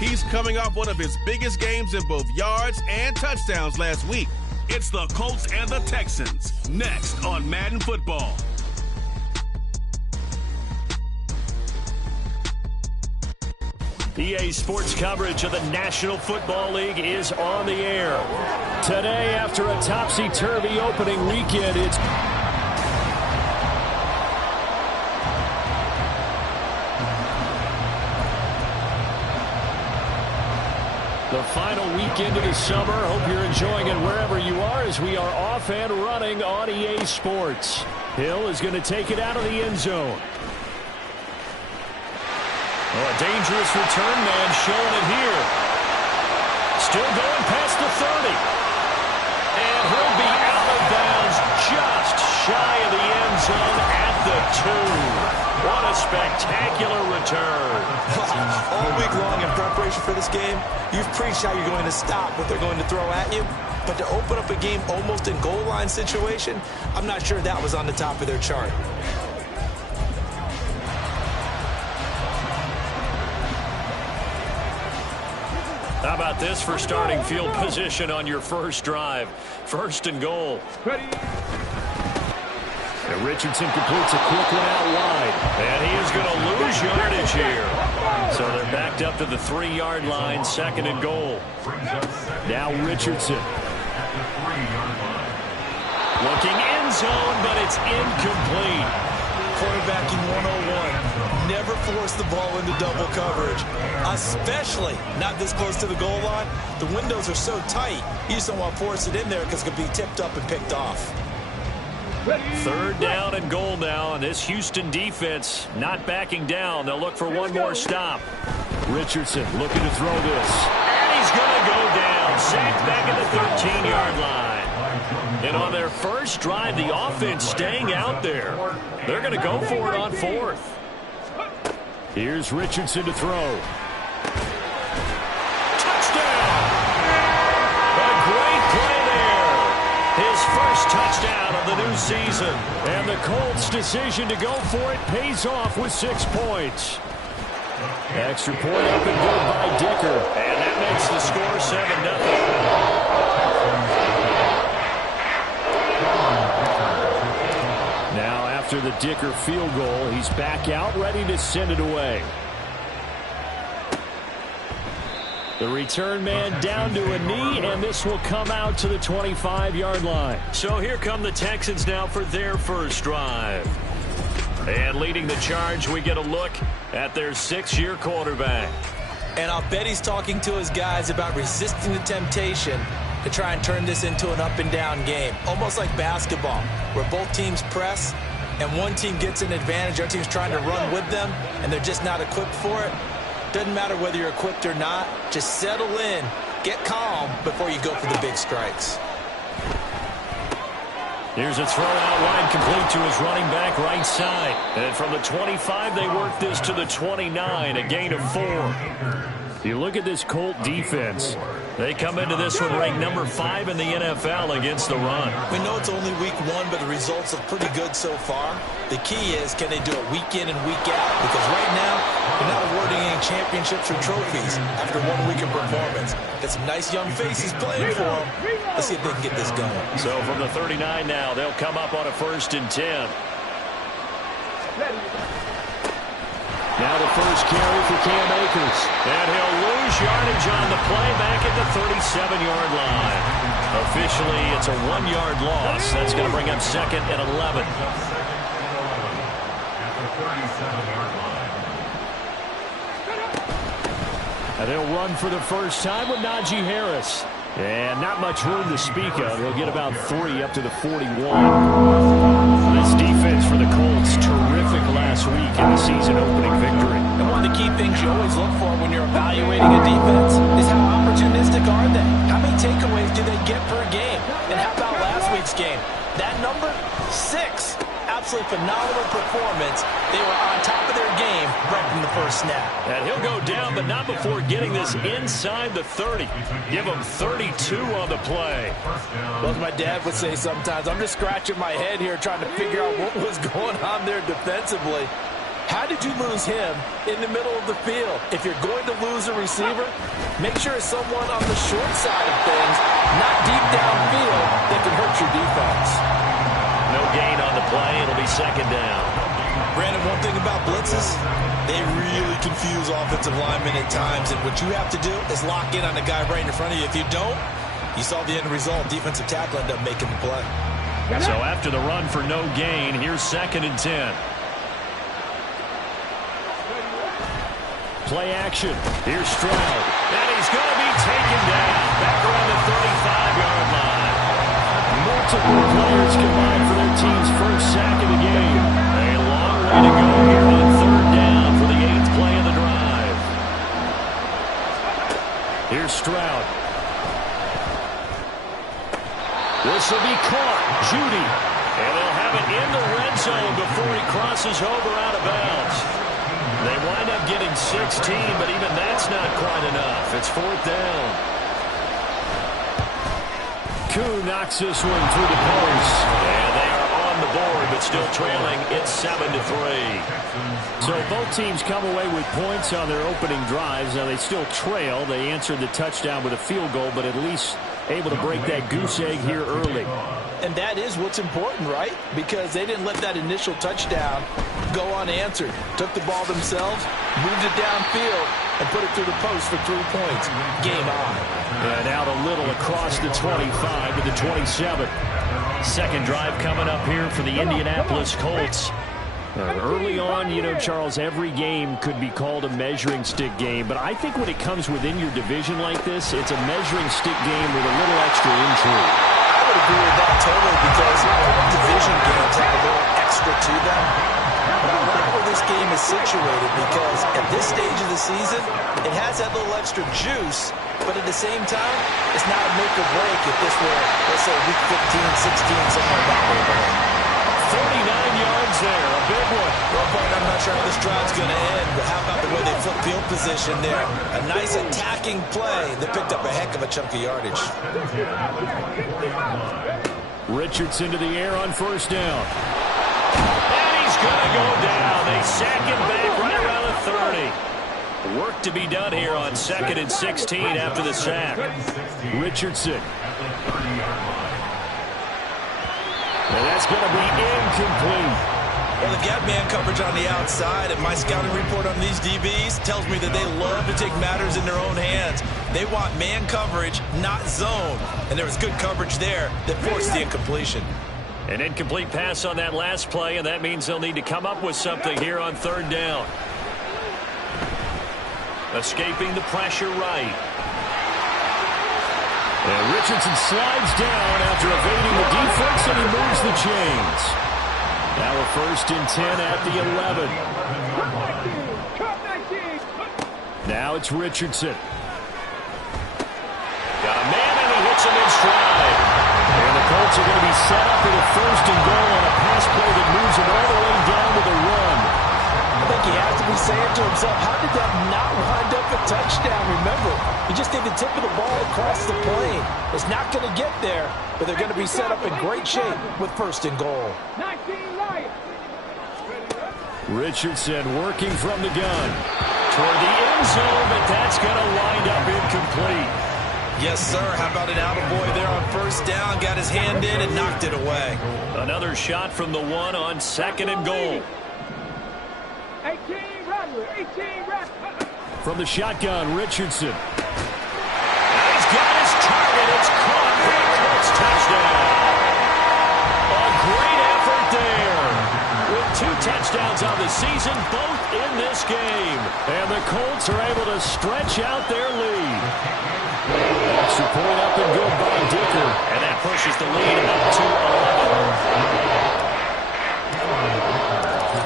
He's coming off one of his biggest games in both yards and touchdowns last week. It's the Colts and the Texans, next on Madden Football. EA Sports coverage of the National Football League is on the air. Today, after a topsy-turvy opening weekend, it's the final weekend of the summer. Hope you're enjoying it wherever you are as we are off and running on EA Sports. Hill is going to take it out of the end zone. Oh, a dangerous return man showing it here. Still going past the 30. And he'll be out of bounds just shy of the end zone at the 2. What a spectacular return. All week long in preparation for this game, you've preached how you're going to stop what they're going to throw at you. But to open up a game almost in goal line situation, I'm not sure that was on the top of their chart. How about this for starting field position on your first drive? First and goal. Ready. And Richardson completes a quick one out wide. And he is going to lose yardage here. So they're backed up to the 3-yard line, second and goal. Now Richardson. Looking end zone, but it's incomplete. Quarterbacking 101. Never force the ball into double coverage, especially not this close to the goal line. The windows are so tight, you just don't want to force it in there because it could be tipped up and picked off. Third down and goal now, and this Houston defense not backing down. They'll look for one more stop. Richardson looking to throw this. And he's going to go down. Sacked back at the 13-yard line. And on their first drive, the offense staying out there. They're going to go for it on fourth. Here's Richardson to throw. Touchdown! A great play there. His first touchdown of the new season. And the Colts' decision to go for it pays off with 6 points. Extra point up and good by Dicker. And that makes the score 7-0. Now after the Dicker field goal, he's back out ready to send it away. The return man down to a knee, and this will come out to the 25-yard line. So here come the Texans now for their first drive. And leading the charge, we get a look at their 6-year quarterback. And I'll bet he's talking to his guys about resisting the temptation to try and turn this into an up-and-down game. Almost like basketball, where both teams press, and one team gets an advantage, the other team's trying to run with them, and they're just not equipped for it. Doesn't matter whether you're equipped or not. Just settle in, get calm before you go for the big strikes. Here's a throw out wide, complete to his running back right side. And from the 25, they work this to the 29, a gain of 4. You look at this Colt defense. They come into this one ranked number 5 in the NFL against the run. We know it's only week 1, but the results are pretty good so far. The key is, can they do it week in and week out? Because right now, they're not awarding any championships or trophies after 1 week of performance. Got some nice young faces playing for them. Let's see if they can get this going. So from the 39 now, they'll come up on a 1st and 10. Now the first carry for Cam Akers. And he'll lose yardage on the play back at the 37-yard line. Officially, it's a 1-yard loss. That's going to bring up 2nd and 11. And they'll run for the first time with Najee Harris. And not much room to speak of. He'll get about 3 up to the 41. This defense for the Colts, terrific last week in the season opening victory. And one of the key things you always look for when you're evaluating a defense is how opportunistic are they? How many takeaways do they get per game? And how about last week's game? That number, 6. Absolutely phenomenal performance. They were on top of their game right from the first snap. And he'll go down, but not before getting this inside the 30. Give him 32 on the play. Well, as my dad would say sometimes, I'm just scratching my head here trying to figure out what was going on there defensively. How did you lose him in the middle of the field? If you're going to lose a receiver, make sure it's someone on the short side of things, not deep downfield, that can hurt your defense. No gain on the play. It'll be second down. Brandon, one thing about blitzes, they really confuse offensive linemen at times, and what you have to do is lock in on the guy right in front of you. If you don't, you saw the end result. Defensive tackle ended up making the play. So after the run for no gain, here's 2nd and 10. Play action. Here's Stroud. And he's going to be taken down. Back around the 35-yard line. Multiple players combined for their team's first sack of the game. A long way to go here on 3rd down for the 8th play of the drive. Here's Stroud. This will be caught. Judy. And they'll have it in the red zone before he crosses over out of bounds. They wind up getting 16, but even that's not quite enough. It's 4th down. Koo knocks this one through the post. And they are on the board, but still trailing. It's 7-3. So both teams come away with points on their opening drives. Now they still trail. They answered the touchdown with a field goal, but at least able to break that goose egg here early. And that is what's important, right? Because they didn't let that initial touchdown go unanswered. Took the ball themselves, moved it downfield, and put it through the post for 3 points. Game on. And out a little across the 25 to the 27. Second drive coming up here for the Indianapolis Colts. Early on, you know, Charles, every game could be called a measuring stick game. But I think when it comes within your division like this, it's a measuring stick game with a little extra intrigue. I would agree with that totally, because division games have a little extra to them. But I like where this game is situated, because at this stage of the season, it has that little extra juice, but at the same time, it's not a make or break if this were, let's say, week 15, 16, somewhere in that neighborhood. 49 yards there, a big one. Well, Bart, I'm not sure how this drive's going to end, but how about the way they flip field position there? A nice attacking play that picked up a heck of a chunk of yardage. Richardson to the air on 1st down. And he's going to go down. They sack him back right around the 30. Work to be done here on 2nd and 16 after the sack. Richardson. And that's going to be incomplete. Well, they've got man coverage on the outside, and my scouting report on these DBs tells me that they love to take matters in their own hands. They want man coverage, not zone. And there was good coverage there that forced the incompletion. An incomplete pass on that last play, and that means they'll need to come up with something here on 3rd down. Escaping the pressure right. And Richardson slides down after evading the defense, and he moves the chains. Now a 1st and 10 at the 11. Now it's Richardson. Got a man, and he hits him in stride. And the Colts are going to be set up with a 1st and goal on a pass play that moves him all the way down to the run. I think he has to be saying to himself, how did that not wind up a touchdown? Remember, you just need the tip of the ball across the plane. It's not going to get there, but they're going to be set up in great shape with 1st and goal. Richardson working from the gun toward the end zone, but that's going to wind up incomplete. Yes, sir. How about an attaboy there on 1st down? Got his hand in and knocked it away. Another shot from the 1 on 2nd and goal. From the shotgun, Richardson. He's got his target. It's caught for a Colts touchdown. A great effort there. With 2 touchdowns on the season, both in this game. And the Colts are able to stretch out their lead. Extra point up and good by Dicker. And that pushes the lead up to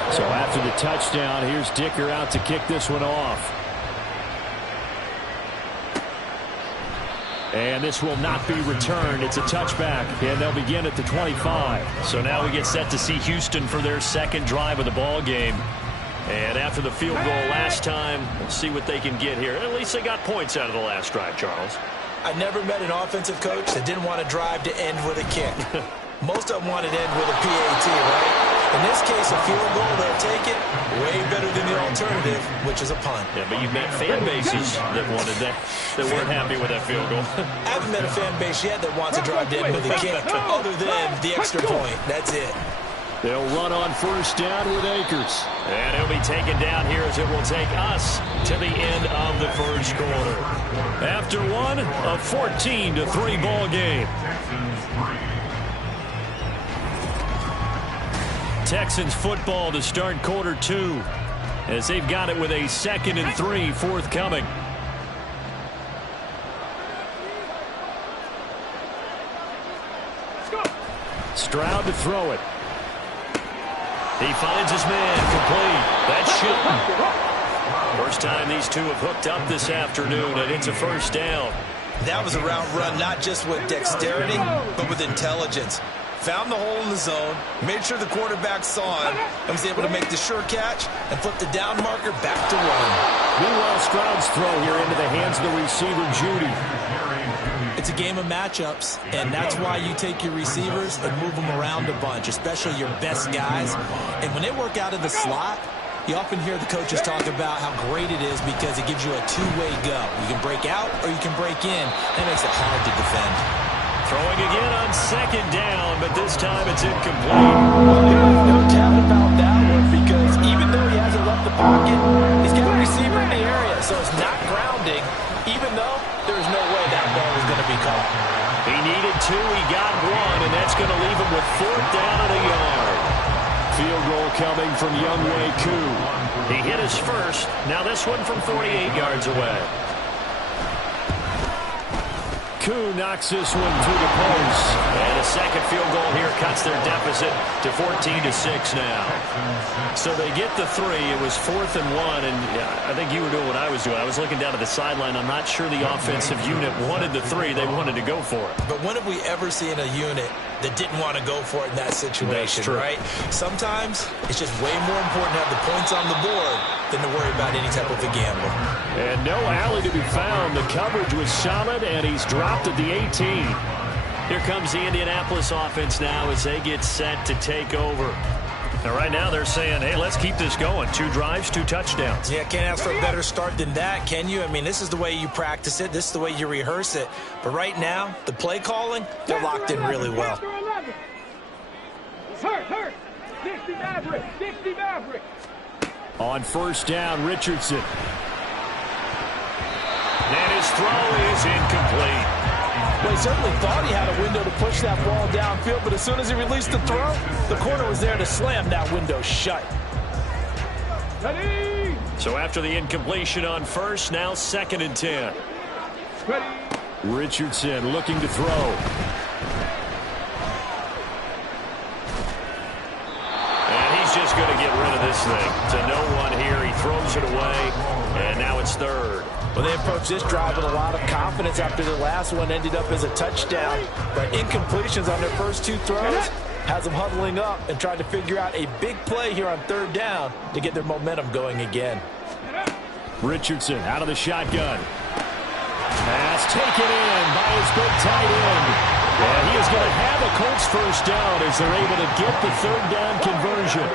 11. So after the touchdown, here's Dicker out to kick this one off. And this will not be returned. It's a touchback, and they'll begin at the 25. So now we get set to see Houston for their 2nd drive of the ball game. And after the field goal last time, we'll see what they can get here. At least they got points out of the last drive, Charles. I never met an offensive coach that didn't want a drive to end with a kick. Most of them wanted to end with a PAT, right? In this case, a field goal, they'll take it. Way better than the alternative, which is a punt. Yeah, but you've met fan bases that wanted that weren't happy with that field goal. I haven't met a fan base yet that wants to drive to end with a kick other than the extra point. That's it. They'll run on first down with Akers. And he'll be taken down here as it will take us to the end of the first quarter. After one, a 14-3 ball game. Texans football to start quarter two as they've got it with a 2nd and 3 forthcoming. Stroud to throw it. He finds his man complete. That's Shelton. First time these two have hooked up this afternoon, and it's a first down. That was a route run not just with dexterity, but with intelligence. Found the hole in the zone, made sure the quarterback saw him, and was able to make the sure catch and flip the down marker back to run. Meanwhile, Stroud's throw here into the hands of the receiver, Judy. It's a game of matchups, and that's why you take your receivers and move them around a bunch, especially your best guys. And when they work out of the slot, you often hear the coaches talk about how great it is because it gives you a two-way go. You can break out or you can break in. That makes it hard to defend. Throwing again on 2nd down, but this time it's incomplete. Well, there's no doubt about that one because even though he hasn't left the pocket, he's got a receiver in the area, so it's not grounding, even though there's no way that ball is going to be caught. He needed 2, he got 1, and that's going to leave him with 4th down and a yard. Field goal coming from Younghoe Koo. He hit his first, now this one from 48 yards away. Koo knocks this one through the post. And a second field goal here cuts their deficit to 14-6 now. So they get the 3. It was 4th and 1, and I think you were doing what I was doing. I was looking down at the sideline. I'm not sure the offensive unit wanted the 3. They wanted to go for it. But when have we ever seen a unit that didn't want to go for it in that situation, right? Sometimes it's just way more important to have the points on the board than to worry about any type of a gamble. And no alley to be found. The coverage was solid, and he's dropped at the 18. Here comes the Indianapolis offense now as they get set to take over. Now, right now they're saying, hey, let's keep this going. 2 drives, 2 touchdowns. Yeah, can't ask for a better start than that, can you? I mean, this is the way you practice it. This is the way you rehearse it. But right now, the play calling, they're locked in really well. On first down, Richardson. And his throw is incomplete. Well, he certainly thought he had a window to push that ball downfield, but as soon as he released the throw, the corner was there to slam that window shut. So after the incompletion on first, now 2nd and 10. Richardson looking to throw. And he's just going to get rid of this thing. To no one here. He throws it away, and now it's 3rd. Well, they approached this drive with a lot of confidence after the last one ended up as a touchdown. But incompletions on their first 2 throws has them huddling up and trying to figure out a big play here on 3rd down to get their momentum going again. Richardson out of the shotgun. Pass taken in by his big tight end. And he is going to have a Colts first down as they're able to get the 3rd down conversion.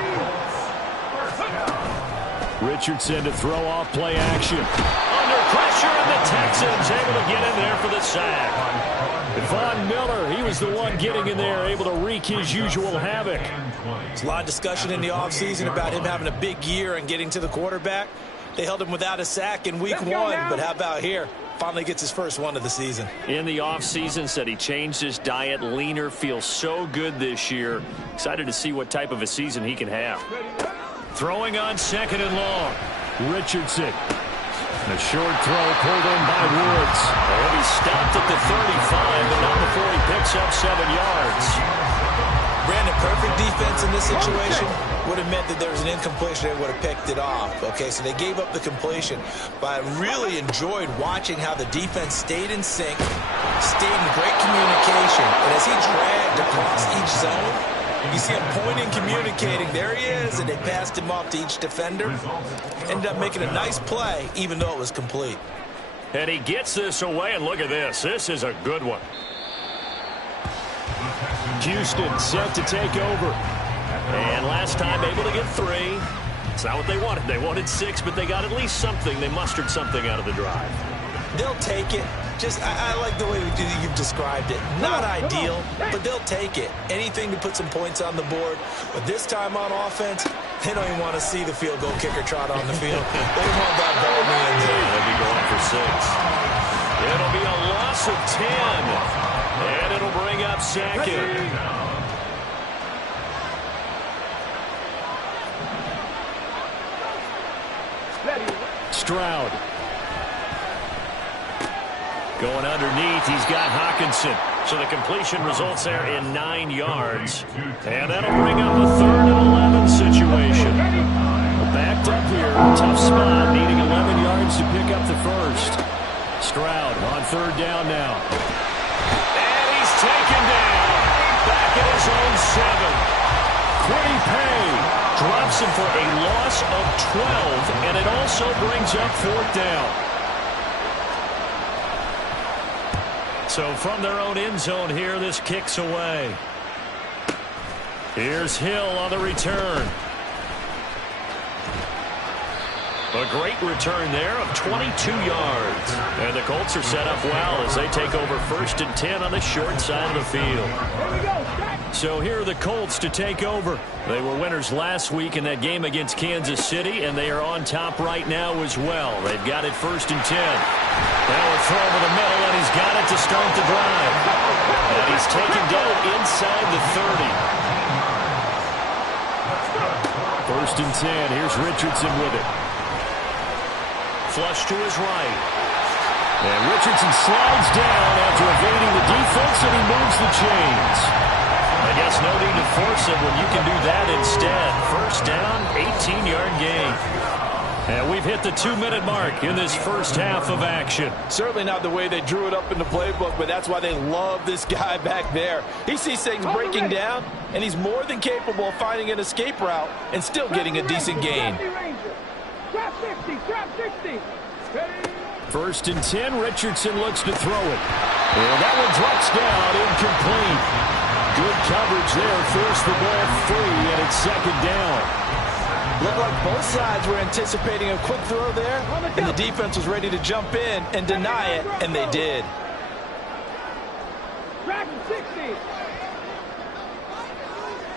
Richardson to throw off play action. Under pressure, and the Texans able to get in there for the sack. Von Miller, he was the one getting in there, able to wreak his usual havoc. There's a lot of discussion in the offseason about him having a big year and getting to the quarterback. They held him without a sack in week 1, but how about here? Finally gets his first one of the season. In the offseason, said he changed his diet, leaner, feels so good this year. Excited to see what type of a season he can have. Throwing on 2nd and long. Richardson. The short throw pulled in by Woods. He'll be stopped at the 35, but not before he picks up 7 yards. Brandon, perfect defense in this situation would have meant that there was an incompletion. They would have picked it off. Okay, so they gave up the completion. But I really enjoyed watching how the defense stayed in sync, stayed in great communication. And as he dragged across each zone, you see him pointing, communicating. There he is, and they passed him off to each defender. Ended up making a nice play, even though it was complete. And he gets this away, and look at this. This is a good one. Houston set to take over. And last time able to get 3. It's not what they wanted. They wanted 6, but they got at least something. They mustered something out of the drive. They'll take it. I like the way you've described it. Not ideal, but they'll take it. Anything to put some points on the board. But this time on offense, they don't even want to see the field goal kicker trot on the field. They want that ball in the end zone. They'll be going for 6. It'll be a loss of 10. And it'll bring up second. Stroud. Going underneath, he's got Hockenson. So the completion results there in 9 yards. And that'll bring up a 3rd and 11 situation. Backed up here, tough spot, needing 11 yards to pick up the first. Stroud on 3rd down now. And he's taken down. Back at his own 7. Quiddy Pay drops him for a loss of 12, and it also brings up 4th down. So from their own end zone here, this kicks away. Here's Hill on the return. A great return there of 22 yards. And the Colts are set up well as they take over 1st and 10 on the short side of the field. So here are the Colts to take over. They were winners last week in that game against Kansas City, and they are on top right now as well. They've got it 1st and 10. Now a throw over the middle, and he's got it to start the drive. And he's taken down inside the 30. 1st and 10. Here's Richardson with it. Flush to his right. And Richardson slides down after evading the defense, and he moves the chains. I guess no need to force it when you can do that instead. 1st down, 18-yard gain. And we've hit the 2-minute mark in this first half of action. Certainly not the way they drew it up in the playbook, but that's why they love this guy back there. He sees things breaking down, and he's more than capable of finding an escape route and still getting a decent gain. Trap 60, trap 60. 1st and 10, Richardson looks to throw it. And that one drops down, incomplete. Good coverage there, forced the ball free, and it's 2nd down. Looked like both sides were anticipating a quick throw there, and the defense was ready to jump in and deny it, and they did. Trap 60.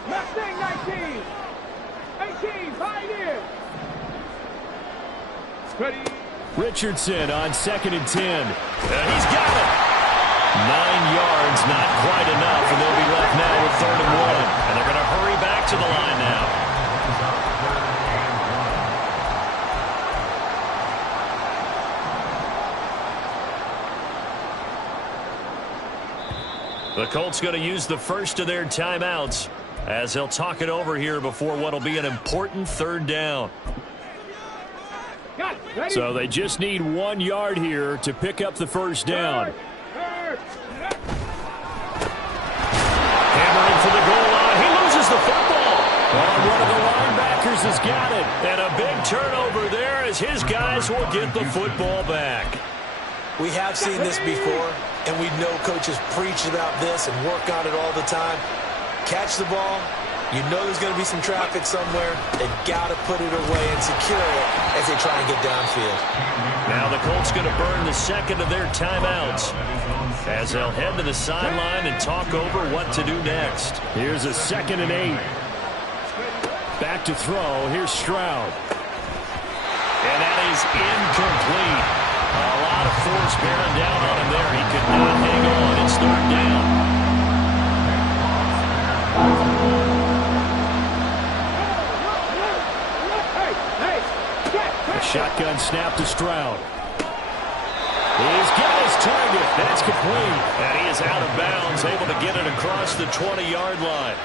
Mustang 19. 18, Pioneer. Ready. Richardson on 2nd and 10. And he's got it. 9 yards, not quite enough, and they'll be left now with 3rd and 1. And they're going to hurry back to the line now. The Colts going to use the first of their timeouts as they'll talk it over here before what will be an important 3rd down. So they just need 1 yard here to pick up the 1st down. Hammering for the goal line. He loses the football. And one of the linebackers has got it. And a big turnover there as his guys will get the football back. We have seen this before, and we know coaches preach about this and work on it all the time. Catch the ball. You know there's going to be some traffic somewhere. They've got to put it away and secure it as they try and get downfield. Now the Colts going to burn the 2nd of their timeouts as they'll head to the sideline and talk over what to do next. Here's a 2nd and 8. Back to throw. Here's Stroud. And that is incomplete. A lot of force bearing down on him there. He could not hang on. It's 3rd down. Shotgun snap to Stroud. He's got his target. That's complete. And he is out of bounds, able to get it across the 20-yard line.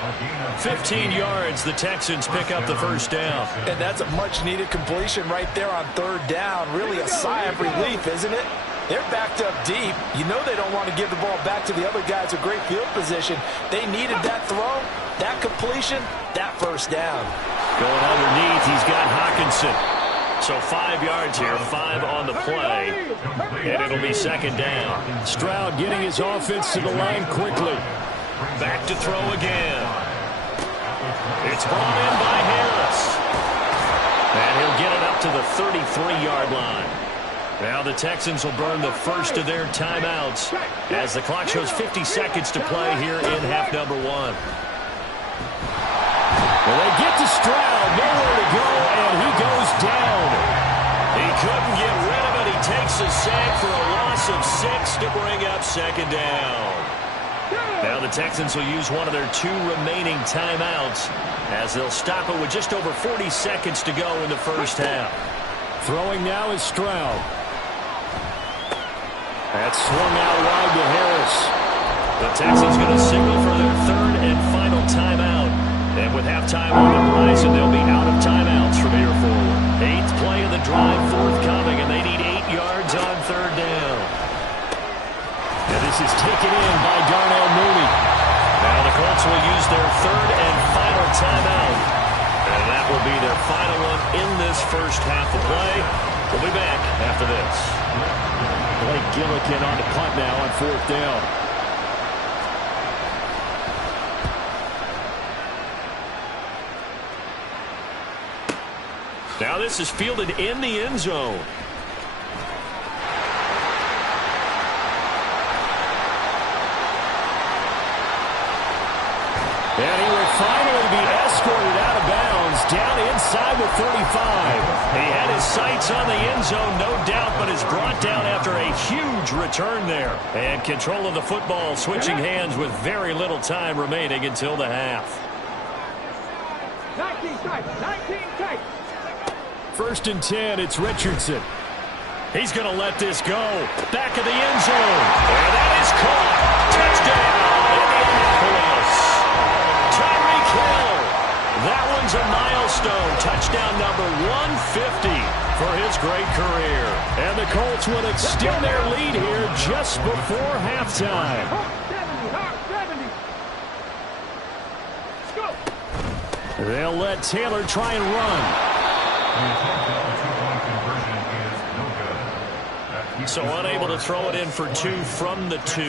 15 yards, the Texans pick up the 1st down. And that's a much-needed completion right there on 3rd down. Really a sigh of relief, isn't it? They're backed up deep. You know they don't want to give the ball back to the other guys with great field position. They needed that throw, that completion, that 1st down. Going underneath, he's got Hockenson. So 5 yards here, 5 on the play, and it'll be 2nd down. Stroud getting his offense to the line quickly. Back to throw again. It's brought in by Harris. And he'll get it up to the 33-yard line. Now the Texans will burn the first of their timeouts as the clock shows 50 seconds to play here in half number 1. Well, they get to Stroud, nowhere to go, and he goes down. He couldn't get rid of it. He takes a sack for a loss of 6 to bring up second down. Now the Texans will use one of their 2 remaining timeouts as they'll stop it with just over 40 seconds to go in the first half. Throwing now is Stroud. That's swung out wide to Harris. The Texans going to signal for their 3rd and final timeout. And with halftime on the horizon, they'll be out of timeouts from here forward. 8th play of the drive forthcoming, and they need 8 yards on 3rd down. And this is taken in by Darnell Mooney. Now the Colts will use their 3rd and final timeout. And that will be their final one in this first half of play. We'll be back after this. Blake Gillikin on the punt now on 4th down. Now this is fielded in the end zone. And he will finally be escorted out of bounds down inside the 35. He had his sights on the end zone, no doubt, but is brought down after a huge return there. And control of the football switching hands with very little time remaining until the half. 19 tight. 1st and 10, it's Richardson. He's going to let this go. Back of the end zone. And that is caught. Touchdown, Indianapolis. Tyreek Hill. That one's a milestone. Touchdown number 150 for his great career. And the Colts will extend their lead here just before halftime. 70. They'll let Taylor try and run. So unable to throw it in for 2 from the 2.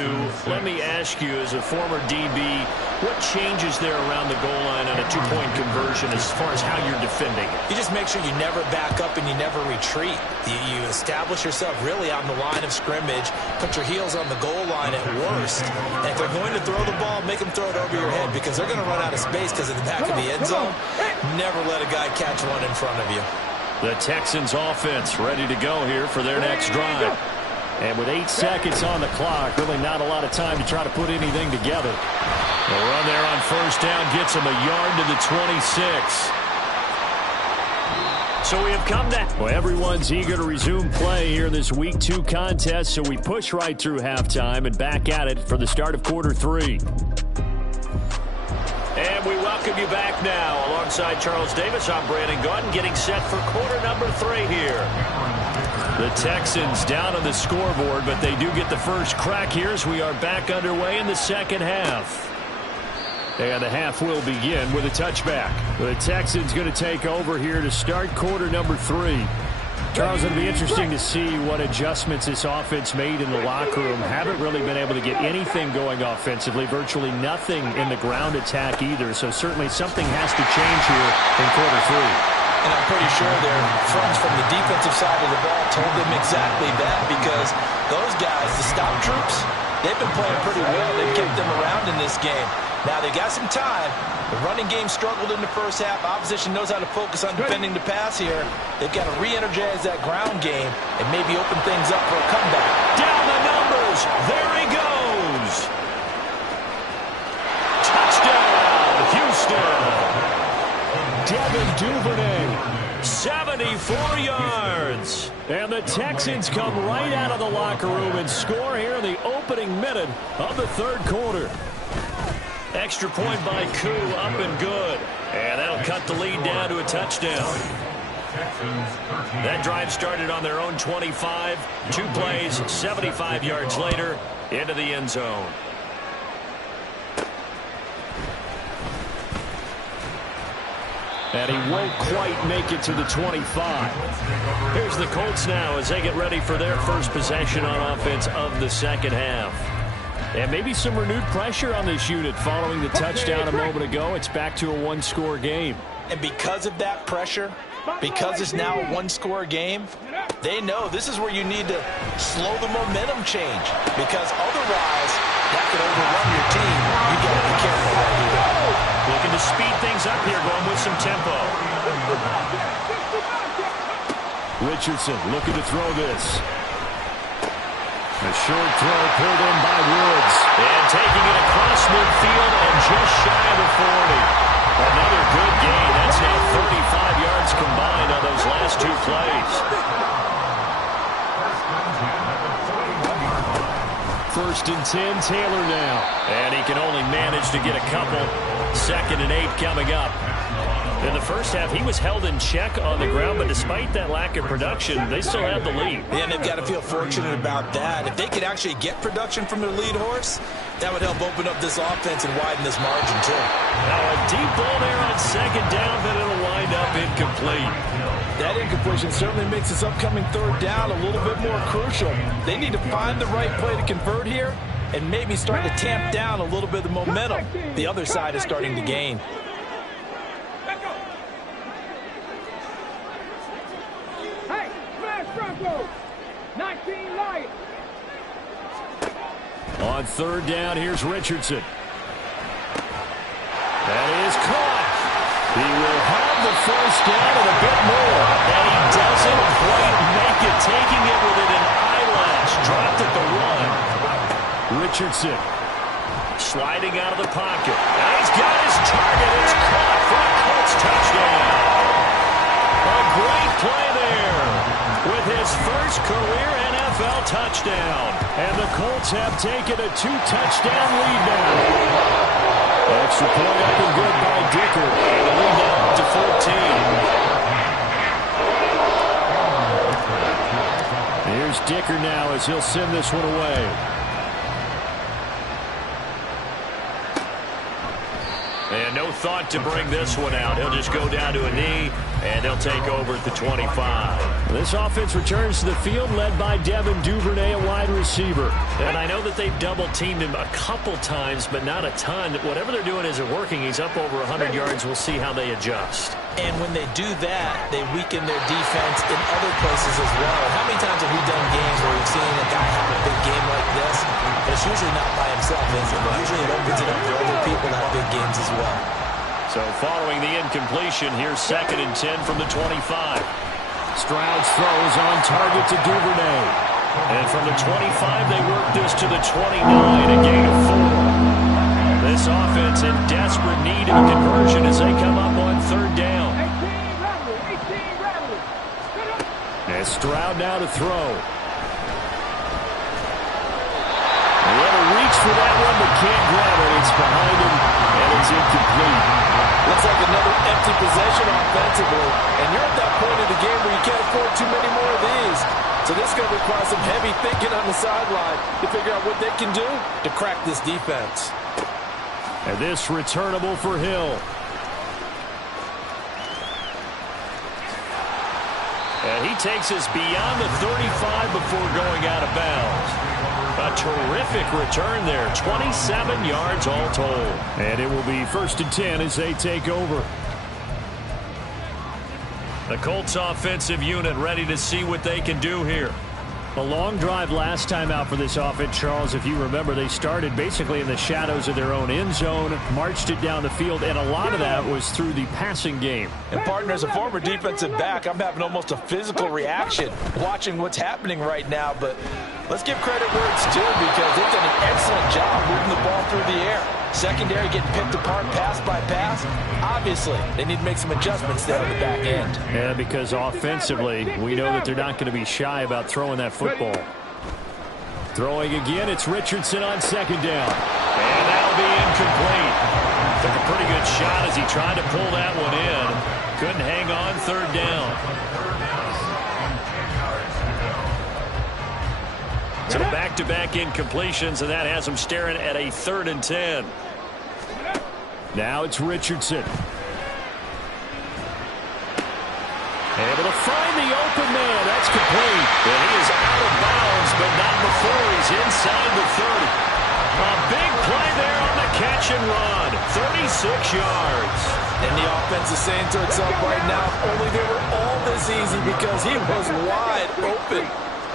Let me ask you, as a former DB, what changes there around the goal line on a 2-point conversion as far as how you're defending it? You just make sure you never back up and you never retreat. You establish yourself really on the line of scrimmage, put your heels on the goal line at worst. And if they're going to throw the ball, make them throw it over your head because they're going to run out of space because of the back of the end zone. Never let a guy catch one in front of you. The Texans offense ready to go here for their next drive. And with 8 seconds on the clock, really not a lot of time to try to put anything together. The run there on 1st down gets him a yard to the 26. So we have come to... Well, everyone's eager to resume play here in this Week 2 contest, so we push right through halftime and back at it for the start of quarter 3. And we welcome you back now. Alongside Charles Davis, I'm Brandon Gaudin, getting set for quarter number 3 here. The Texans down on the scoreboard, but they do get the first crack here as we are back underway in the second half. And the half will begin with a touchback. The Texans going to take over here to start quarter number 3. Charles, it'll be interesting to see what adjustments this offense made in the locker room. Haven't really been able to get anything going offensively, virtually nothing in the ground attack either. So certainly something has to change here in quarter 3. And I'm pretty sure their friends from the defensive side of the ball told them exactly that because those guys, the stop troops, they've been playing pretty well. They've kept them around in this game. Now, they got some time. The running game struggled in the first half. Opposition knows how to focus on defending the pass here. They've got to re-energize that ground game and maybe open things up for a comeback. Down the numbers. There he goes. Touchdown, Houston. Devin Duvernay, 74 yards. And the Texans come right out of the locker room and score here in the opening minute of the 3rd quarter. Extra point by Koo, up and good. And that'll cut the lead down to a touchdown. That drive started on their own 25. 2 plays, 75 yards later, into the end zone. And he won't quite make it to the 25. Here's the Colts now as they get ready for their first possession on offense of the second half. And maybe some renewed pressure on this unit following the touchdown a moment ago. It's back to a 1-score game. And because of that pressure, Because it's now a one-score game, they know this is where you need to slow the momentum change, because otherwise that could overrun your team. You got to be careful right here. Looking to speed things up here, going with some tempo. Richardson looking to throw this. A short throw pulled in by Woods. And taking it across midfield and just shy of the 40. Another good gain. That's now 35 yards combined on those last two plays. First and 10, Taylor now. And he can only manage to get a couple. 2nd and 8 coming up. In the first half, he was held in check on the ground, but despite that lack of production, they still have the lead. Yeah, and they've got to feel fortunate about that. If they could actually get production from their lead horse, that would help open up this offense and widen this margin, too. Now a deep ball there on 2nd down, but it'll wind up incomplete. That incompletion certainly makes this upcoming 3rd down a little bit more crucial. They need to find the right play to convert here and maybe start to tamp down a little bit of the momentum. The other side is starting to gain. Hey, smash Broncos. 19 Lions. On 3rd down, here's Richardson. That is caught. He will have the first down and a bit more. And he doesn't quite make it, taking it within an eyelash. Dropped at the 1. Richardson sliding out of the pocket. Now he's got his target. It's caught for a Colts touchdown. A great play there with his first career NFL touchdown. And the Colts have taken a 2-touchdown lead now. Extra point up and good by Dicker. And the lead now up to 14. Here's Dicker now as he'll send this one away. And no thought to bring this one out. He'll just go down to a knee, and he'll take over at the 25. This offense returns to the field, led by Devin Duvernay, a wide receiver. And I know that they've double-teamed him a couple times, but not a ton. Whatever they're doing isn't working. He's up over 100 yards. We'll see how they adjust. And when they do that, they weaken their defense in other places as well. How many times have we done games where we've seen a guy have a big game like this? But it's usually not by himself, is it? Usually it opens it up for other people to have big games as well. So following the incompletion, here's 2nd and 10 from the 25. Stroud's throw is on target to Duvernay. And from the 25, they work this to the 29, a gain of 4. This offense in desperate need of a conversion as they come up on 3rd down. 18 Rattlers. And Stroud now to throw. Little reach for that one, but can't grab it. It's behind him, and it's incomplete. Looks like another empty possession offensively. And you're at that point of the game where you can't afford too many more of these. So this is going to require some heavy thinking on the sideline to figure out what they can do to crack this defense. And this returnable for Hill. And he takes us beyond the 35 before going out of bounds. A terrific return there. 27 yards all told. And it will be 1st and 10 as they take over. The Colts offensive unit ready to see what they can do here. A long drive last time out for this offense, Charles. If you remember, they started basically in the shadows of their own end zone, marched it down the field, and a lot of that was through the passing game. And, partner, as a former defensive back, I'm having almost a physical reaction watching what's happening right now. But let's give credit where it's due, because they've done an excellent job moving the ball through the air. Secondary getting picked apart pass by pass. Obviously, they need to make some adjustments there on the back end. Yeah, because offensively, we know that they're not going to be shy about throwing that football. Throwing again, it's Richardson on 2nd down. And that'll be incomplete. Took a pretty good shot as he tried to pull that one in. Couldn't hang on 3rd down. So back-to-back incompletions, and that has them staring at a 3rd and 10. Now it's Richardson. Able to find the open man. That's complete. And he is out of bounds, but not before he's inside the 30. A big play there on the catch and run. 36 yards. And the offense is saying to itself right now, if only they were all this easy, because he was wide open.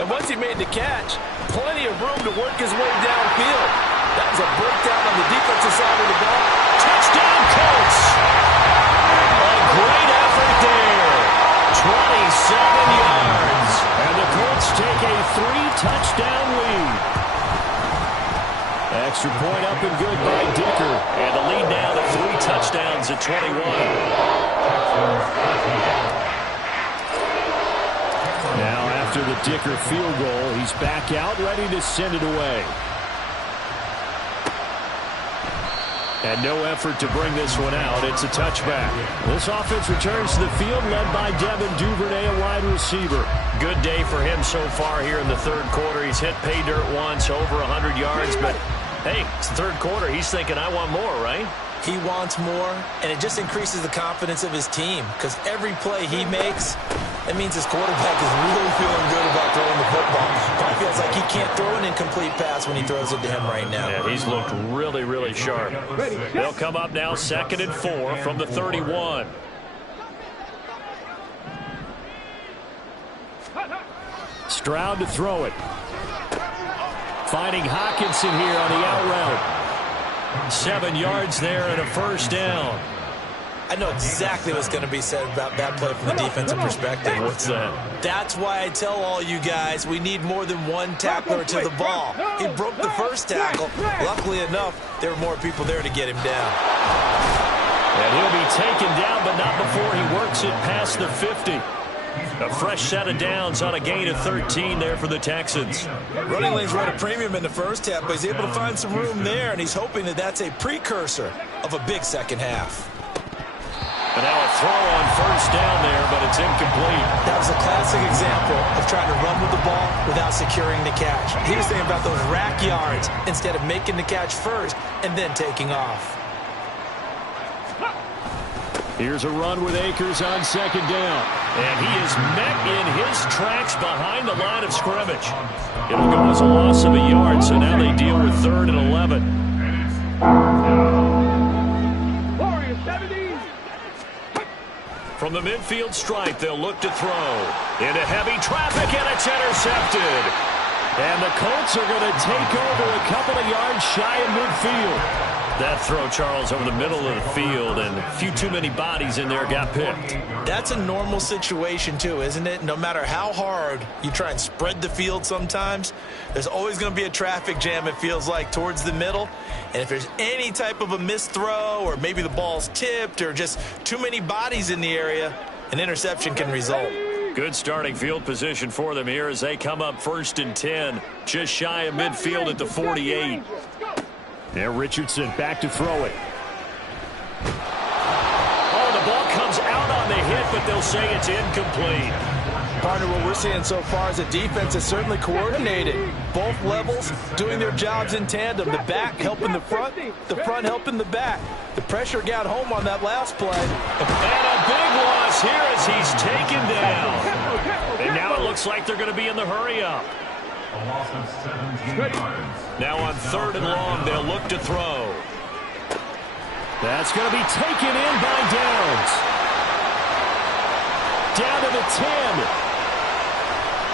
And once he made the catch, plenty of room to work his way downfield. That was a breakdown on the defensive side of the ball. Touchdown, Colts! A great effort there. 27 yards. And the Colts take a 3-touchdown lead. Extra point up and good by Dicker. And the lead now to 3 touchdowns at 21. Now after the Dicker field goal, he's back out, ready to send it away. And no effort to bring this one out. It's a touchback. This offense returns to the field, led by Devin Duvernay, a wide receiver. Good day for him so far here in the third quarter. He's hit pay dirt once, over 100 yards. But, hey, it's the third quarter. He's thinking, I want more, right? He wants more, and it just increases the confidence of his team, because every play he makes, that means his quarterback is really feeling good about throwing the football. Probably feels like he can't throw an incomplete pass when he throws it to him right now. Yeah, he's looked really, really sharp. They'll come up now 2nd and 4 from the 31. Stroud to throw it. Finding Hockenson here on the out route. 7 yards there and a first down. I know exactly what's going to be said about that play from the defensive perspective. What's that? That's why I tell all you guys we need more than one tackler to the ball. He broke the first tackle. Luckily enough, there were more people there to get him down. And he'll be taken down, but not before he works it past the 50. A fresh set of downs on a gain of 13 there for the Texans. Running lanes run a premium in the first half, but he's able to find some room there, and he's hoping that that's a precursor of a big second half. And now a throw on first down there, but it's incomplete. That was a classic example of trying to run with the ball without securing the catch. He was thinking about those rack yards instead of making the catch first and then taking off. Here's a run with Akers on second down. And he is met in his tracks behind the line of scrimmage. It'll go as a loss of a yard, so now they deal with 3rd and 11. From the midfield stripe, they'll look to throw. Into heavy traffic, and it's intercepted. And the Colts are going to take over a couple of yards shy of midfield. That throw, Charles, over the middle of the field, and a few too many bodies in there got picked. That's a normal situation, too, isn't it? No matter how hard you try and spread the field sometimes, there's always going to be a traffic jam, it feels like, towards the middle. And if there's any type of a missed throw, or maybe the ball's tipped, or just too many bodies in the area, an interception can result. Good starting field position for them here as they come up 1st and 10, just shy of midfield at the 48. There, Richardson back to throw it. Oh, the ball comes out on the hit, but they'll say it's incomplete. Partner, what we're seeing so far is the defense is certainly coordinated. Both levels doing their jobs in tandem. The back helping the front helping the back. The pressure got home on that last play. And a big loss here as he's taken down. And now it looks like they're going to be in the hurry-up. Now on 3rd and long, they'll look to throw. That's going to be taken in by Downs. Down to the 10.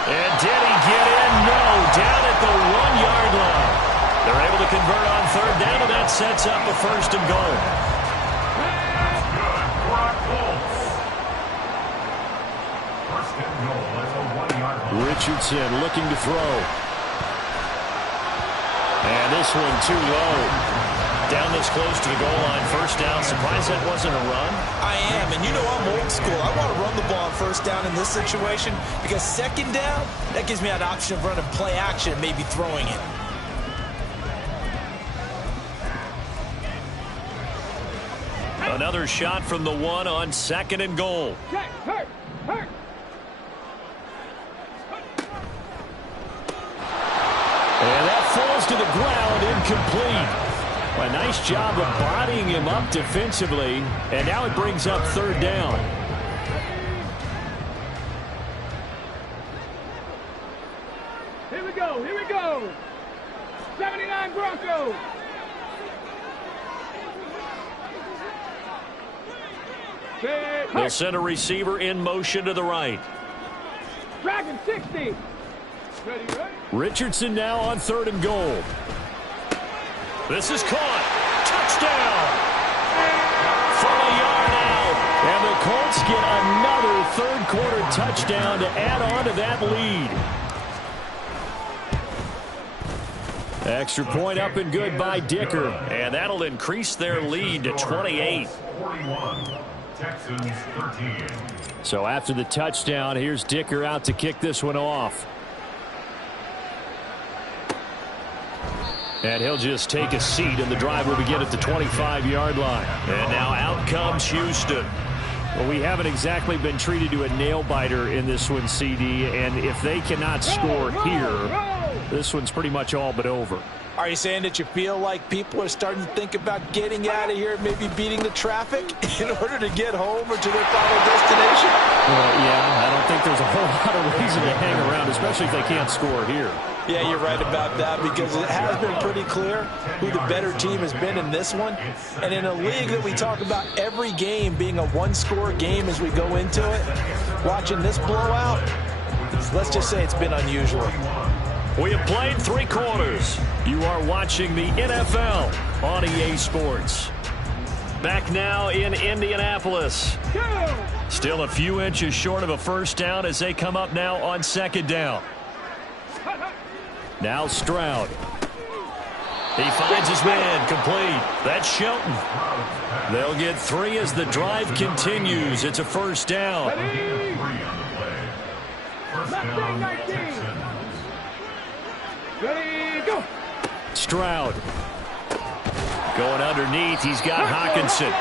And did he get in? No, down at the 1-yard line. They're able to convert on 3rd down, and that sets up a 1st and goal. Richardson looking to throw. And this one too low. Down this close to the goal line, 1st down. Surprised that wasn't a run? I am, and you know I'm old school. I want to run the ball on 1st down in this situation because 2nd down, that gives me an option of running play action and maybe throwing it. Another shot from the 1 on 2nd and goal. And that falls to the ground, incomplete. A nice job of bodying him up defensively, and now it brings up 3rd down. Here we go, here we go. 79 Broncos. They'll send a receiver in motion to the right. Dragon 60. Ready, ready. Richardson now on 3rd and goal. This is caught. Touchdown. From a yard out. And the Colts get another third-quarter touchdown to add on to that lead. Extra point up and good by Dicker. And that'll increase their lead to 28. 41, Texans 13. So after the touchdown, here's Dicker out to kick this one off. And he'll just take a seat, and the drive will begin at the 25-yard line. And now out comes Houston. Well, we haven't exactly been treated to a nail-biter in this one, CD, and if they cannot score here, this one's pretty much all but over. Are you saying that you feel like people are starting to think about getting out of here and maybe beating the traffic in order to get home or to their final destination? Well, yeah, I don't think there's a whole lot of reason to hang around, especially if they can't score here. Yeah, you're right about that, because it has been pretty clear who the better team has been in this one. And in a league that we talk about every game being a one-score game as we go into it, watching this blowout, let's just say it's been unusual. We have played 3 quarters. You are watching the NFL on EA Sports. Back now in Indianapolis. Still a few inches short of a first down as they come up now on 2nd down. Now Stroud. He finds his man complete. That's Shelton. They'll get 3 as the drive continues. It's a first down. Ready, go. Stroud. Going underneath, he's got Hockenson.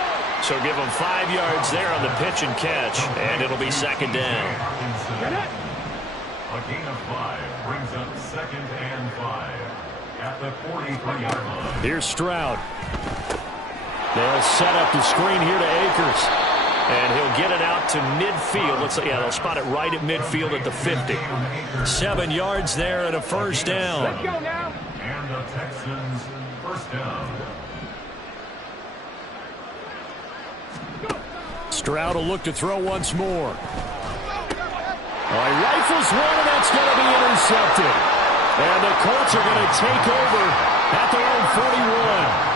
So give him 5 yards there on the pitch and catch, and it'll be 2nd down. A gain of 5 brings up 2nd and 5 at the 43-yard line. Here's Stroud. They'll set up the screen here to Akers. And he'll get it out to midfield. Looks like, yeah, they'll spot it right at midfield at the 50. 7 yards there and a first down. Let's go now. And the Texans first down. Stroud will look to throw once more. Oh, he rifles one, and that's going to be intercepted. And the Colts are going to take over at their own 41.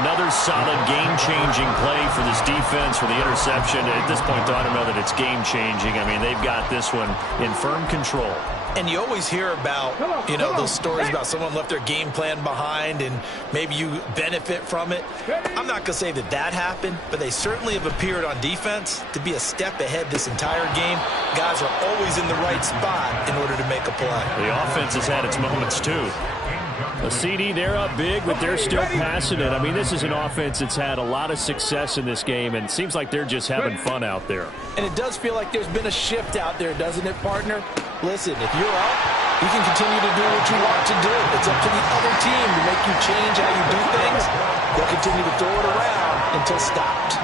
Another solid game-changing play for this defense for the interception. At this point, I don't know that it's game-changing. I mean, they've got this one in firm control. And you always hear about, you know, those stories about someone left their game plan behind and maybe you benefit from it. I'm not going to say that that happened, but they certainly have appeared on defense to be a step ahead this entire game. Guys are always in the right spot in order to make a play. The offense has had its moments, too. A CD, they're up big, but they're still passing it. I mean, this is an offense that's had a lot of success in this game, and it seems like they're just having fun out there. And it does feel like there's been a shift out there, doesn't it, partner? Listen, if you're up, you can continue to do what you want to do. It's up to the other team to make you change how you do things. They'll continue to throw it around until stopped.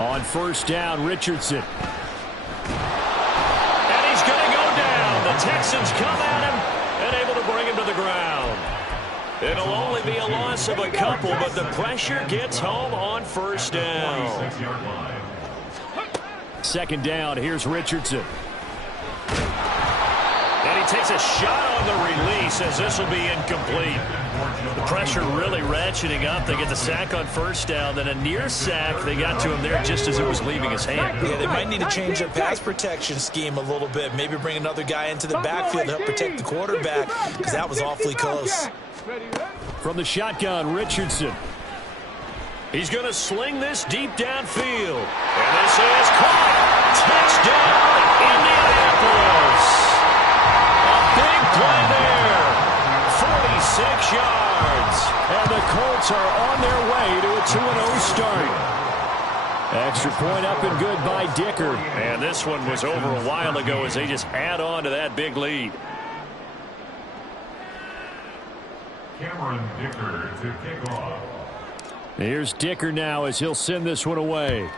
On first down, Richardson. And he's going to go down. The Texans come at him and able to bring him to the ground. It'll only be a loss of a couple, but the pressure gets home on first down. 2nd down, here's Richardson. And he takes a shot on the release as this will be incomplete. The pressure really ratcheting up. They get the sack on first down, then a near sack. They got to him there just as it was leaving his hand. Yeah, they might need to change their pass protection scheme a little bit. Maybe bring another guy into the backfield to help protect the quarterback, because that was awfully close. From the shotgun, Richardson. He's going to sling this deep downfield. And this is caught. Touchdown, Indianapolis. A big play there. 46 yards. And the Colts are on their way to a 2-0 start. Extra point up and good by Dicker. And this one was over a while ago as they just add on to that big lead. Cameron Dicker to kick off. Here's Dicker now as he'll send this one away.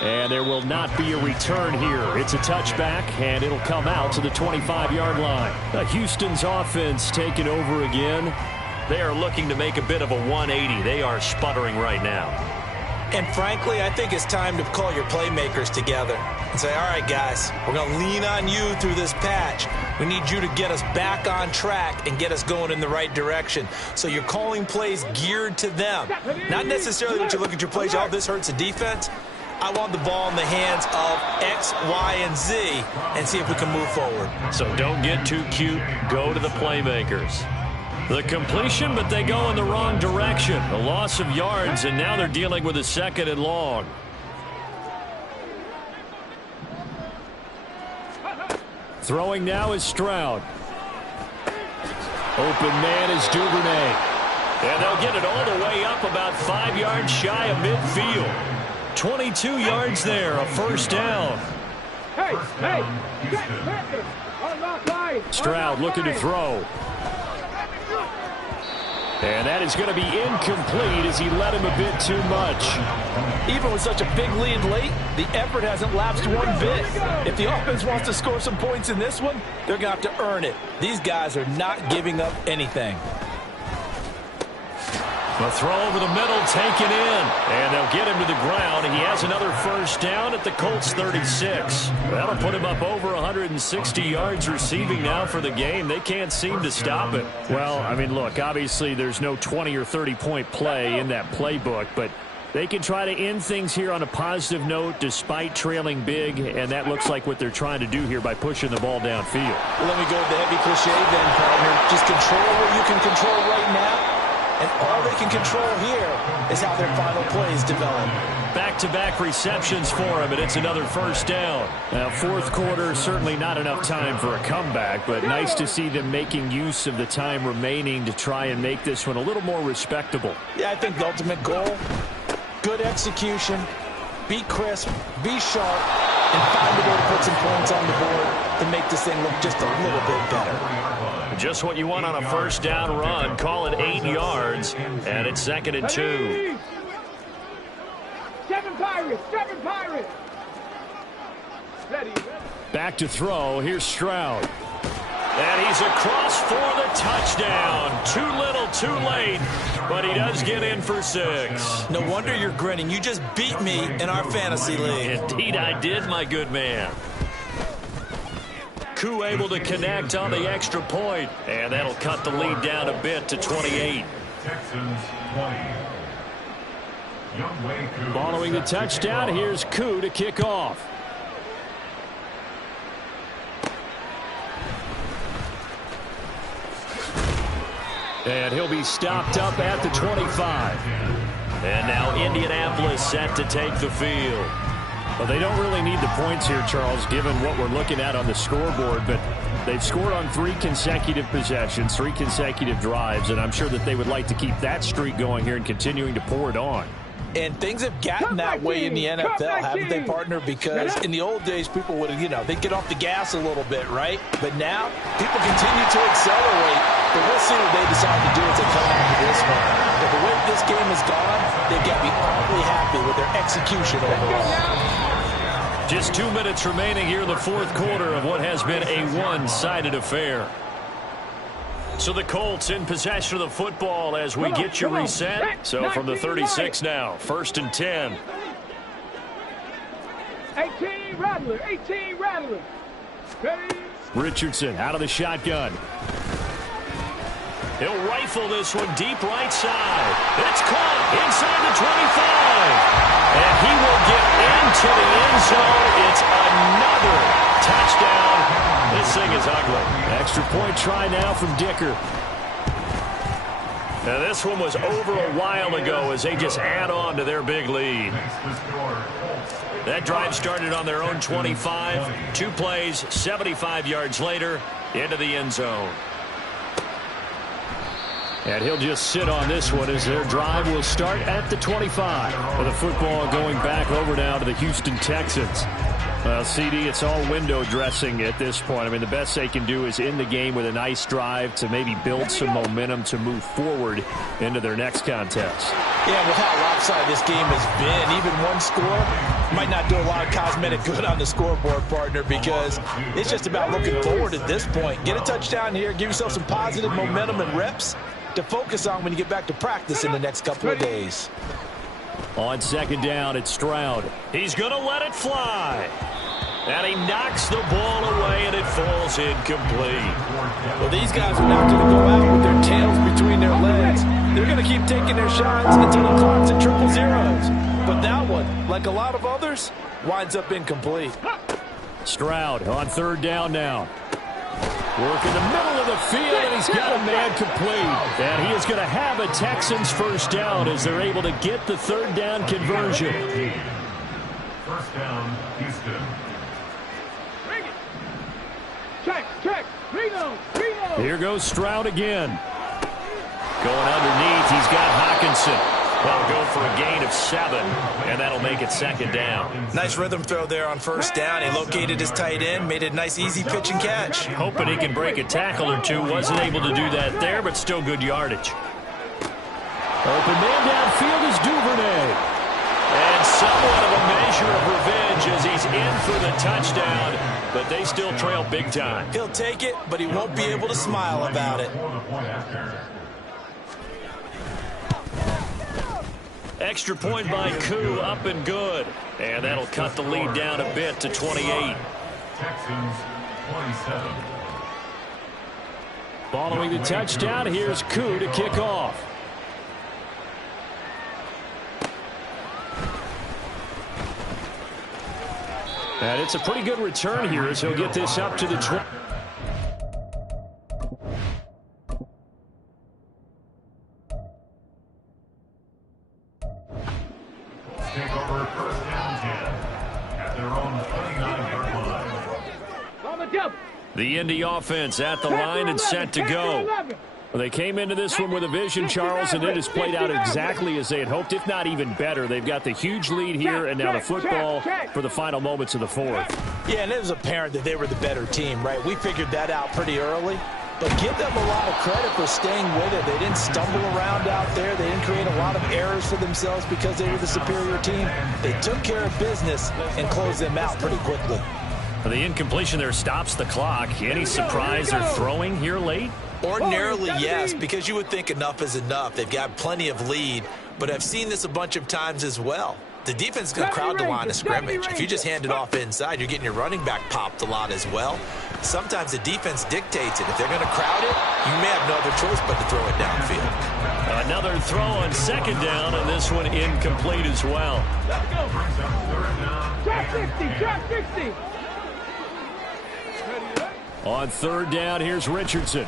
And there will not be a return here. It's a touchback, and it'll come out to the 25-yard line. Houston's offense taking over again. They are looking to make a bit of a 180. They are sputtering right now. And frankly, I think it's time to call your playmakers together and say, all right, guys, we're going to lean on you through this patch. We need you to get us back on track and get us going in the right direction. So you're calling plays geared to them. Not necessarily when you look at your plays, oh, this hurts the defense. I want the ball in the hands of X, Y, and Z and see if we can move forward. So don't get too cute. Go to the playmakers. The completion, but they go in the wrong direction. A loss of yards, and now they're dealing with a 2nd and long. Throwing now is Stroud. Open man is Duvernay. And they'll get it all the way up about 5 yards shy of midfield. 22 yards there, a first down. Stroud looking to throw. And that is going to be incomplete as he led him a bit too much. Even with such a big lead late, the effort hasn't lapsed one bit. If the offense wants to score some points in this one, they're going to have to earn it. These guys are not giving up anything. The throw over the middle taken in, and they'll get him to the ground. He has another first down at the Colts 36. That'll put him up over 160 yards receiving now for the game. They can't seem to stop it. Well, I mean, look, obviously there's no 20 or 30-point play in that playbook, but they can try to end things here on a positive note despite trailing big, and that looks like what they're trying to do here by pushing the ball downfield. Well, let me go with the heavy cliche then, partner. Just control what you can control right now. And all they can control here is how their final plays develop. Back-to-back receptions for him, and it's another first down. Now, fourth quarter, certainly not enough time for a comeback, but nice to see them making use of the time remaining to try and make this one a little more respectable. Yeah, I think the ultimate goal, good execution, be crisp, be sharp, and find a way to put some points on the board to make this thing look just a little bit better. Just what you want on a first down run. Call it 8 yards, and it's 2nd and 2. Kevin Pirates. Ready. Back to throw. Here's Stroud. And he's across for the touchdown. Too little, too late, but he does get in for 6. No wonder you're grinning. You just beat me in our fantasy league. Indeed I did, my good man. Koo able to connect on the extra point, and that'll cut the lead down a bit to 28. Texans 20. Following the touchdown, here's Koo to kick off. And he'll be stopped up at the 25. And now Indianapolis set to take the field. Well, they don't really need the points here, Charles, given what we're looking at on the scoreboard, but they've scored on 3 consecutive possessions, 3 consecutive drives, and I'm sure that they would like to keep that streak going here and continuing to pour it on. And things have gotten that way in the NFL, haven't they, partner? Because in the old days, people would, they'd get off the gas a little bit, right? But now, people continue to accelerate. But we'll see what they decide to do as they come out of this one. But the way this game has gone, they've got to be awfully happy with their execution overall. Just 2 minutes remaining here in the fourth quarter of what has been a one-sided affair. So the Colts in possession of the football as we get you reset. So from the 36 now, 1st and 10. 18 Rattler. Ready. Richardson out of the shotgun. He'll rifle this one deep right side. It's caught inside the 25. And he will get into the end zone. It's another touchdown. This thing is ugly. Extra point try now from Dicker. Now this one was over a while ago as they just add on to their big lead. That drive started on their own 25. 2 plays, 75 yards later, into the end zone. And he'll just sit on this one as their drive will start at the 25. With the football going back over now to the Houston Texans. Well, CD, it's all window dressing at this point. I mean, the best they can do is end the game with a nice drive to maybe build some momentum to move forward into their next contest. Yeah, with how lopsided this game has been, even one score might not do a lot of cosmetic good on the scoreboard, partner, because it's just about looking forward at this point. Get a touchdown here, give yourself some positive momentum and reps to focus on when you get back to practice in the next couple of days. On second down, it's Stroud. He's going to let it fly. And he knocks the ball away, and it falls incomplete. Well, these guys are not going to go out with their tails between their legs. They're going to keep taking their shots until the clock's at triple zeros. But that one, like a lot of others, winds up incomplete. Stroud on third down now. Work in the middle of the field, and he's got a man complete. And he is going to have a Texans first down as they're able to get the third down conversion. First down, Houston. Bring it. Check. Reno. Here goes Stroud again. Going underneath, he's got Hockenson. That'll go for a gain of 7, and that'll make it second down. Nice rhythm throw there on first down. He located his tight end, made it a nice, easy pitch and catch. Hoping he can break a tackle or two. Wasn't able to do that there, but still good yardage. Open man downfield is Duvernay. And somewhat of a measure of revenge as he's in for the touchdown, but they still trail big time. He'll take it, but he won't be able to smile about it. Extra point by Koo, up and good. And that'll cut the lead down a bit to 28. Texans 27. Following the touchdown, here's Koo to kick off. And it's a pretty good return here as he'll get this up to the 20. Take over first down 10 at their own 29-yard line. On the double. The Indy offense at the line and set to go. Well, they came into this one with a vision, Charles, and it has played out exactly as they had hoped, if not even better. They've got the huge lead here, and now the football for the final moments of the fourth. Yeah, and it was apparent that they were the better team, right? We figured that out pretty early. But give them a lot of credit for staying with it. They didn't stumble around out there. They didn't create a lot of errors for themselves because they were the superior team. They took care of business and closed them out pretty quickly. The incompletion there stops the clock. Any surprise they're throwing here late? Ordinarily, yes, because you would think enough is enough. They've got plenty of lead, but I've seen this a bunch of times as well. The defense is going to crowd the line of scrimmage. If you just hand it off inside, you're getting your running back popped a lot as well. Sometimes the defense dictates it. If they're going to crowd it, you may have no other choice but to throw it downfield. Another throw on second down, and this one incomplete as well. Track 60. On third down, here's Richardson.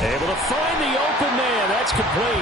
Able to find the open man. That's complete.